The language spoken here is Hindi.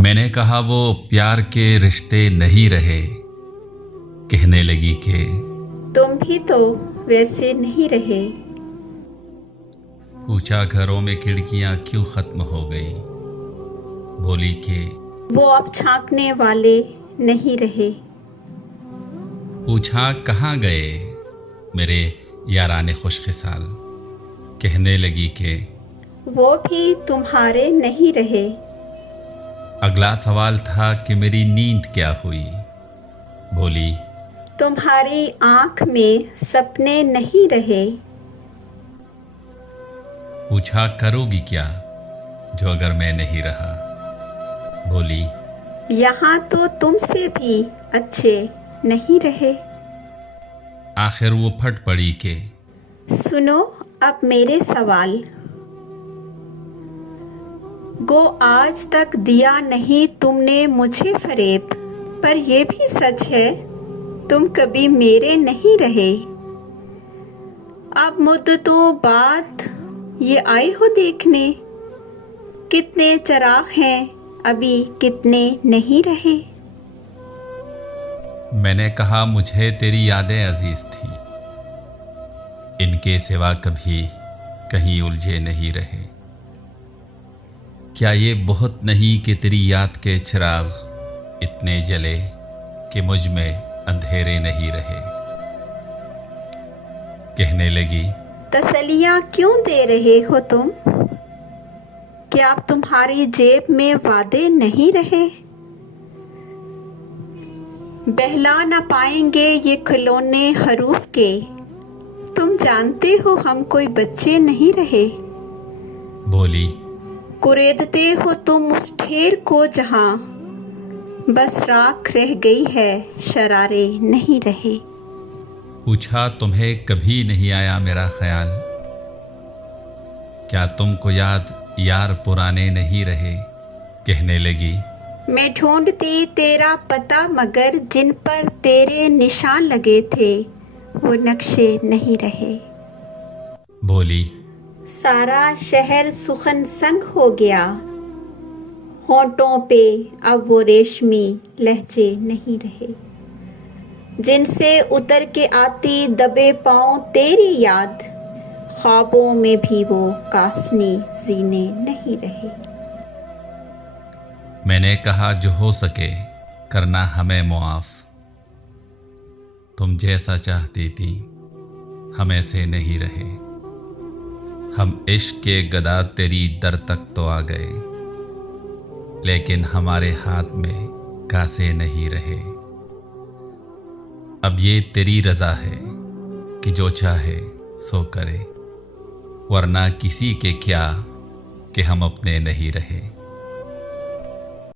मैंने कहा वो प्यार के रिश्ते नहीं रहे। कहने लगी कि तुम भी तो वैसे नहीं रहे। पूछा घरों में खिड़कियां क्यों खत्म हो गई। बोली कि वो अब झांकने वाले नहीं रहे। पूछा कहाँ गए मेरे याराने खुशखिसाल। कहने लगी कि वो भी तुम्हारे नहीं रहे। अगला सवाल था कि मेरी नींद क्या हुई। बोली तुम्हारी आंख में सपने नहीं रहे। पूछा करोगी क्या जो अगर मैं नहीं रहा। बोली यहाँ तो तुमसे भी अच्छे नहीं रहे। आखिर वो फट पड़ी कि सुनो अब मेरे सवाल। गो आज तक दिया नहीं तुमने मुझे फरेब, पर ये भी सच है तुम कभी मेरे नहीं रहे। अब मुद्दतों बाद ये आए हो देखने, कितने चिराग हैं अभी कितने नहीं रहे। मैंने कहा मुझे तेरी यादें अजीज थी, इनके सिवा कभी कहीं उलझे नहीं रहे। क्या ये बहुत नहीं कि तेरी याद के चिराग इतने जले कि मुझ में अंधेरे नहीं रहे। कहने लगी तसलियां क्यों दे रहे हो तुम? क्या अब तुम्हारी जेब में वादे नहीं रहे? बहला न पाएंगे ये खिलौने हरूफ के, तुम जानते हो हम कोई बच्चे नहीं रहे। बोली कुरेदते हो तुम उस ढेर को जहां बस राख रह गई है, शरारे नहीं रहे। पूछा तुम्हें कभी नहीं आया मेरा ख्याल, क्या तुमको याद यार पुराने नहीं रहे। कहने लगी मैं ढूंढती तेरा पता मगर जिन पर तेरे निशान लगे थे वो नक्शे नहीं रहे। बोली सारा शहर सुखन संग हो गया, होंठों पे अब वो रेशमी लहजे नहीं रहे। जिनसे उतर के आती दबे पाँव तेरी याद, ख्वाबों में भी वो कासनी जीने नहीं रहे। मैंने कहा जो हो सके करना हमें मुआफ, तुम जैसा चाहती थी हम ऐसे नहीं रहे। हम इश्क के गदा तेरी दर तक तो आ गए, लेकिन हमारे हाथ में कासे नहीं रहे। अब ये तेरी रजा है कि जो चाहे सो करे, वरना किसी के क्या कि हम अपने नहीं रहे।